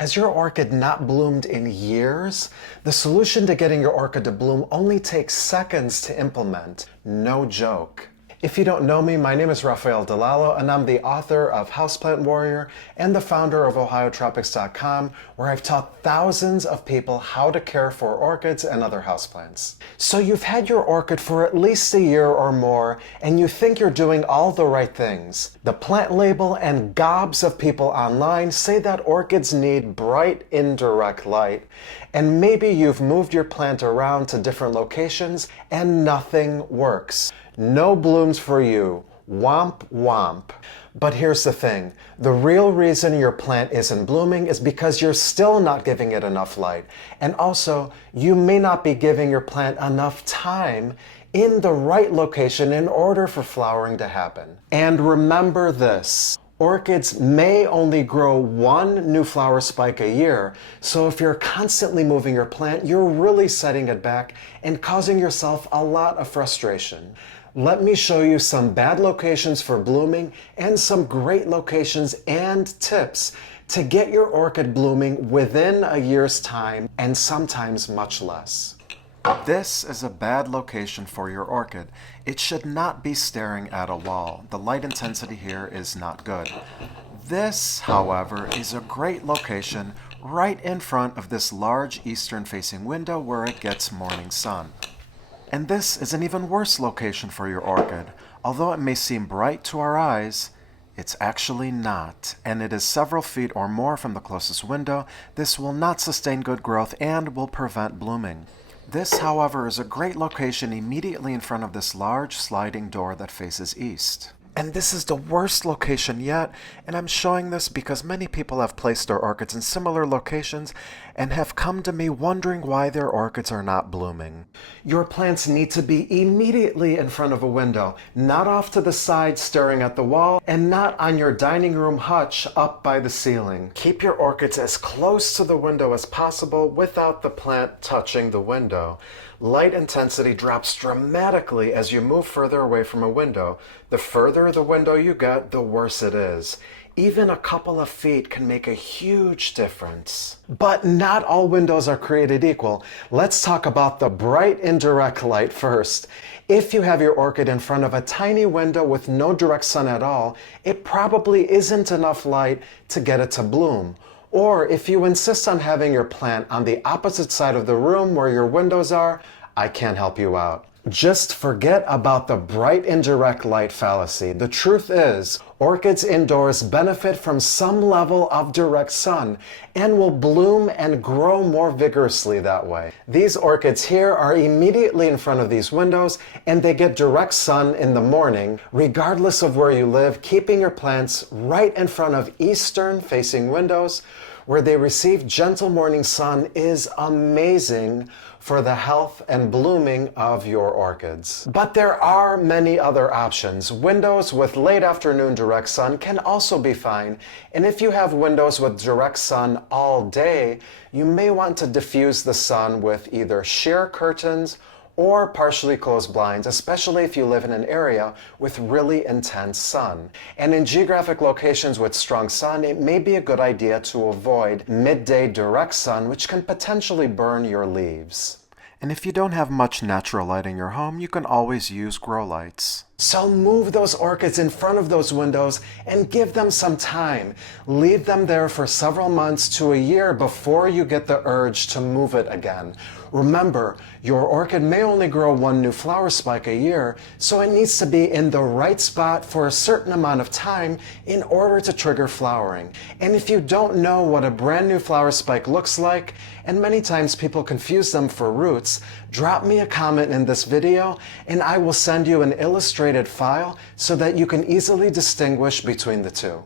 Has your orchid not bloomed in years? The solution to getting your orchid to bloom only takes seconds to implement. No joke. If you don't know me, my name is Rafael Delalo, and I'm the author of Houseplant Warrior and the founder of OhioTropics.com, where I've taught thousands of people how to care for orchids and other houseplants. So you've had your orchid for at least a year or more, and you think you're doing all the right things. The plant label and gobs of people online say that orchids need bright, indirect light, and maybe you've moved your plant around to different locations and nothing works. No blooms for you. Womp womp. But here's the thing. The real reason your plant isn't blooming is because you're still not giving it enough light. And also, you may not be giving your plant enough time in the right location in order for flowering to happen. And remember this. Orchids may only grow one new flower spike a year, so if you're constantly moving your plant, you're really setting it back and causing yourself a lot of frustration. Let me show you some bad locations for blooming and some great locations and tips to get your orchid blooming within a year's time and sometimes much less. This is a bad location for your orchid. It should not be staring at a wall. The light intensity here is not good. This, however, is a great location right in front of this large eastern-facing window where it gets morning sun. And this is an even worse location for your orchid. Although it may seem bright to our eyes, it's actually not, and it is several feet or more from the closest window. This will not sustain good growth and will prevent blooming. This, however, is a great location immediately in front of this large sliding door that faces east. And this is the worst location yet, and I'm showing this because many people have placed their orchids in similar locations and have come to me wondering why their orchids are not blooming. Your plants need to be immediately in front of a window, not off to the side staring at the wall, and not on your dining room hutch up by the ceiling. Keep your orchids as close to the window as possible without the plant touching the window. Light intensity drops dramatically as you move further away from a window. The further the window you get, the worse it is. Even a couple of feet can make a huge difference. But not all windows are created equal. Let's talk about the bright indirect light first. If you have your orchid in front of a tiny window with no direct sun at all, it probably isn't enough light to get it to bloom. Or if you insist on having your plant on the opposite side of the room where your windows are, I can't help you out. Just forget about the bright indirect light fallacy. The truth is, orchids indoors benefit from some level of direct sun and will bloom and grow more vigorously that way. These orchids here are immediately in front of these windows and they get direct sun in the morning, regardless of where you live, keeping your plants right in front of eastern facing windows where they receive gentle morning sun is amazing for the health and blooming of your orchids. But there are many other options. Windows with late afternoon direct sun can also be fine. And if you have windows with direct sun all day, you may want to diffuse the sun with either sheer curtains or partially closed blinds, especially if you live in an area with really intense sun. And in geographic locations with strong sun, it may be a good idea to avoid midday direct sun, which can potentially burn your leaves. And if you don't have much natural light in your home, you can always use grow lights. So move those orchids in front of those windows and give them some time. Leave them there for several months to a year before you get the urge to move it again. Remember, your orchid may only grow one new flower spike a year, so it needs to be in the right spot for a certain amount of time in order to trigger flowering. And if you don't know what a brand new flower spike looks like, and many times people confuse them for roots, drop me a comment in this video and I will send you an illustrated file so that you can easily distinguish between the two.